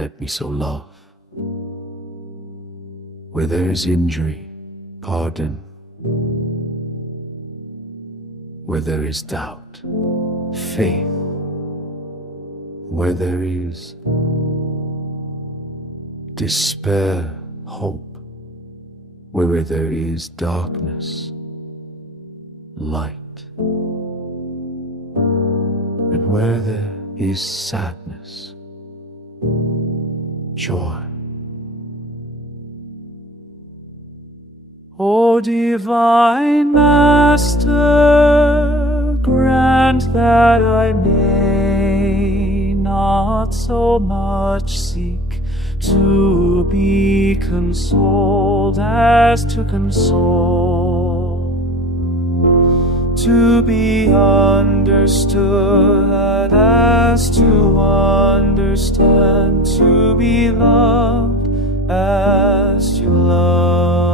let me so love. Where there is injury, pardon. Where there is doubt, faith. Where there is despair, hope. Where there is darkness, light. And where there is sadness, joy. O divine Master, grant that I may not so much seek to be consoled as to console, to be understood as to understand, to be loved as to love.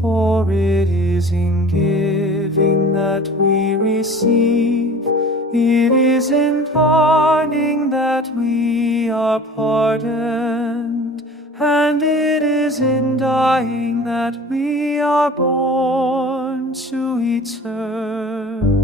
For it is in giving that we receive, it is in pardoning that we are pardoned, and it is in dying that we are born to eternity.